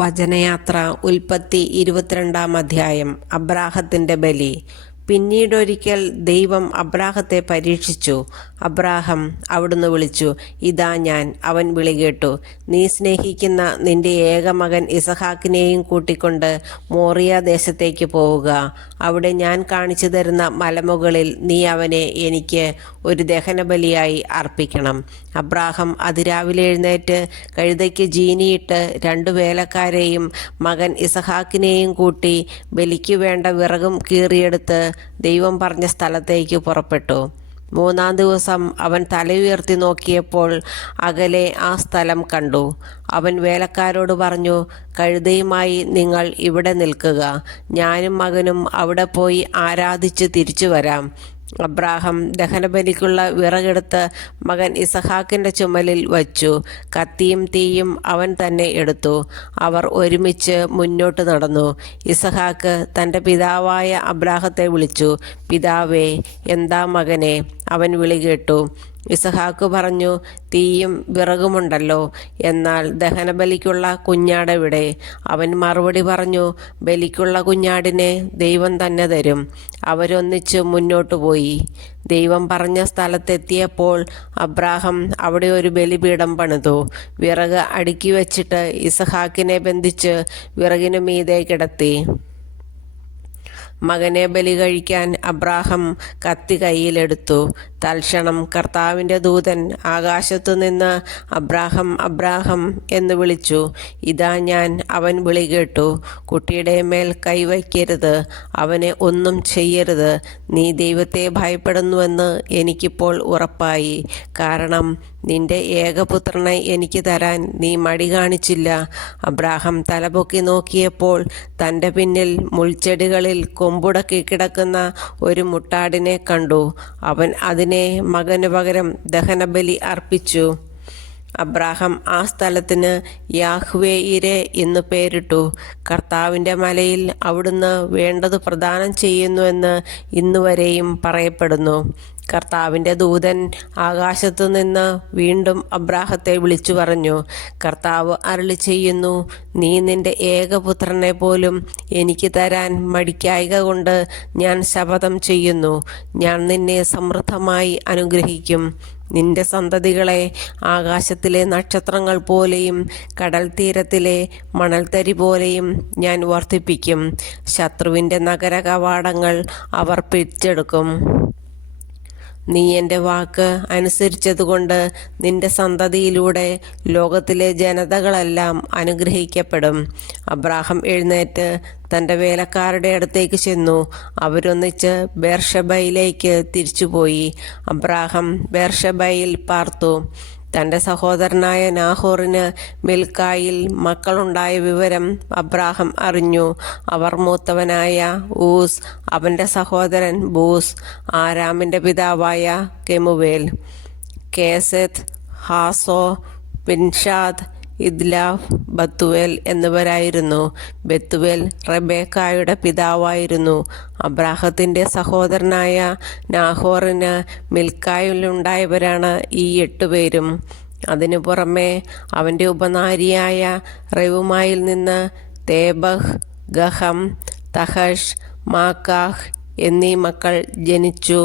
വചനയാത്ര ഉൽപ്പത്തി 22 അധ്യായം. അബ്രാഹത്തിന്റെ ബലി. പിന്നീടൊരിക്കൽ ദൈവം അബ്രാഹത്തെ പരീക്ഷിച്ചു. അബ്രാഹം അവിടുന്ന് വിളിച്ചു, ഇതാ ഞാൻ. അവൻ വിളി കേട്ടു. നീ സ്നേഹിക്കുന്ന നിന്റെ ഏകമകൻ ഇസഹാക്കിനെയും കൂട്ടിക്കൊണ്ട് മോറിയ ദേശത്തേക്ക് പോവുക. അവിടെ ഞാൻ കാണിച്ചു തരുന്ന മലമുകളിൽ നീ അവനെ എനിക്ക് ഒരു ദഹനബലിയായി അർപ്പിക്കണം. അബ്രാഹം അതിരാവിലെ എഴുന്നേറ്റ് കഴുതയ്ക്ക് ജീനിയിട്ട് 2 വേലക്കാരെയും മകൻ ഇസഹാക്കിനെയും കൂട്ടി ബലിക്ക് വേണ്ട വിറകും കീറിയെടുത്ത് ദൈവം പറഞ്ഞ സ്ഥലത്തേക്ക് പുറപ്പെട്ടു. 3-ാം ദിവസം അവൻ തലയുയർത്തി നോക്കിയപ്പോൾ അകലെ ആ സ്ഥലം കണ്ടു. അവൻ വേലക്കാരോട് പറഞ്ഞു, കഴുതയുമായി നിങ്ങൾ ഇവിടെ നിൽക്കുക, ഞാനും മകനും അവിടെ പോയി ആരാധിച്ച് തിരിച്ചു വരാം. അബ്രാഹം ദഹനബലിക്കുള്ള വിറകെടുത്ത് മകൻ ഇസഹാക്കിൻ്റെ ചുമലിൽ വച്ചു. കത്തിയും തീയും അവൻ തന്നെ എടുത്തു. അവർ ഒരുമിച്ച് മുന്നോട്ട് നടന്നു. ഇസഹാക്ക് തൻ്റെ പിതാവായ അബ്രാഹത്തെ വിളിച്ചു. പിതാവേ. എന്താ മകനെ? അവൻ വിളി കേട്ടു. ഇസഹാക്ക് പറഞ്ഞു, തീയും വിറകുമുണ്ടല്ലോ, എന്നാൽ ദഹനബലിക്കുള്ള കുഞ്ഞാടെവിടെ? അവൻ മറുപടി പറഞ്ഞു, ബലിക്കുള്ള കുഞ്ഞാടിനെ ദൈവം തന്നെ തരും. അവരൊന്നിച്ച് മുന്നോട്ടു പോയി. ദൈവം പറഞ്ഞ സ്ഥലത്തെത്തിയപ്പോൾ അബ്രാഹം അവിടെ ഒരു ബലിപീഠം പണിതു. വിറക് അടുക്കി വച്ചിട്ട് ഇസഹാക്കിനെ ബന്ധിച്ച് വിറകിനു മീതെ കിടത്തി. മകനെ ബലി കഴിക്കാൻ അബ്രാഹം കത്തി കയ്യിലെടുത്തു. തൽക്ഷണം കർത്താവിൻ്റെ ദൂതൻ ആകാശത്തുനിന്ന് അബ്രാഹം അബ്രാഹം എന്ന് വിളിച്ചു. ഇതാ ഞാൻ. അവൻ വിളി കേട്ടു. കുട്ടിയുടെ മേൽ കൈവയ്ക്കരുത്, അവനെ ഒന്നും ചെയ്യരുത്. നീ ദൈവത്തെ ഭയപ്പെടുന്നുവെന്ന് എനിക്കിപ്പോൾ ഉറപ്പായി. കാരണം നിന്റെ ഏകപുത്രനെ എനിക്ക് തരാൻ നീ മടി കാണിച്ചില്ല. അബ്രാഹം തലപൊക്കി നോക്കിയപ്പോൾ തൻ്റെ പിന്നിൽ മുൾച്ചെടികളിൽ കൊമ്പുടക്കി കിടക്കുന്ന ഒരു മുട്ടാടിനെ കണ്ടു. അവൻ അതിനെ മകനു പകരം ദഹനബലി അർപ്പിച്ചു. അബ്രാഹം ആ സ്ഥലത്തിന് യാഹ്വേ ഇരെ എന്ന് പേരിട്ടു. കർത്താവിൻ്റെ മലയിൽ അവിടുന്ന് വേണ്ടത് പ്രദാനം ചെയ്യുന്നുവെന്ന് ഇന്നുവരെയും പറയപ്പെടുന്നു. കർത്താവിൻ്റെ ദൂതൻ ആകാശത്തു നിന്ന് വീണ്ടും അബ്രാഹത്തെ വിളിച്ചു പറഞ്ഞു, കർത്താവ് അരുളി ചെയ്യുന്നു, നീ നിന്റെ ഏകപുത്രനെ പോലും എനിക്ക് തരാൻ മടിക്കായ്ക കൊണ്ട് ഞാൻ ശപഥം ചെയ്യുന്നു. ഞാൻ നിന്നെ സമൃദ്ധമായി അനുഗ്രഹിക്കും. നിന്റെ സന്തതികളെ ആകാശത്തിലെ നക്ഷത്രങ്ങൾ പോലെയും കടൽ തീരത്തിലെ മണൽത്തരി പോലെയും ഞാൻ വർദ്ധിപ്പിക്കും. ശത്രുവിൻ്റെ നഗര കവാടങ്ങൾ അവർ പിടിച്ചെടുക്കും. നീ എൻ്റെ വാക്ക് അനുസരിച്ചതുകൊണ്ട് നിന്റെ സന്തതിയിലൂടെ ലോകത്തിലെ ജനതകളെല്ലാം അനുഗ്രഹിക്കപ്പെടും. അബ്രാഹം എഴുന്നേറ്റ് തൻ്റെ വേലക്കാരുടെ അടുത്തേക്ക് ചെന്നു. അവരൊന്നിച്ച് ബേർഷബയിലേക്ക് തിരിച്ചുപോയി. അബ്രാഹം ബേർഷബയിൽ പാർത്തു. തൻ്റെ സഹോദരനായ നാഹോറിന് മിൽക്കായിൽ മക്കളുണ്ടായ വിവരം അബ്രാഹം അറിഞ്ഞു. അവർ മൂത്തവനായ ഊസ്, അവൻ്റെ സഹോദരൻ ബൂസ്, ആരാമിൻ്റെ പിതാവായ കെമുവേൽ, കേസെത്ത്, ഹാസോ, പിൻഷാദ്, ഇദ്ലാഫ്, ബത്തുവേൽ എന്നിവരായിരുന്നു. ബത്തുവേൽ റെബേക്കായുടെ പിതാവായിരുന്നു. അബ്രാഹത്തിൻ്റെ സഹോദരനായ നാഹോറിന് മിൽക്കായിലുണ്ടായവരാണ് ഈ 8 പേരും. അതിനു പുറമെ അവൻ്റെ ഉപനാരിയായ റെവുമായിൽ നിന്ന് തേബഹ്, ഗഹം, തഹഷ്, മാക്കാഹ് എന്നീ മക്കൾ ജനിച്ചു.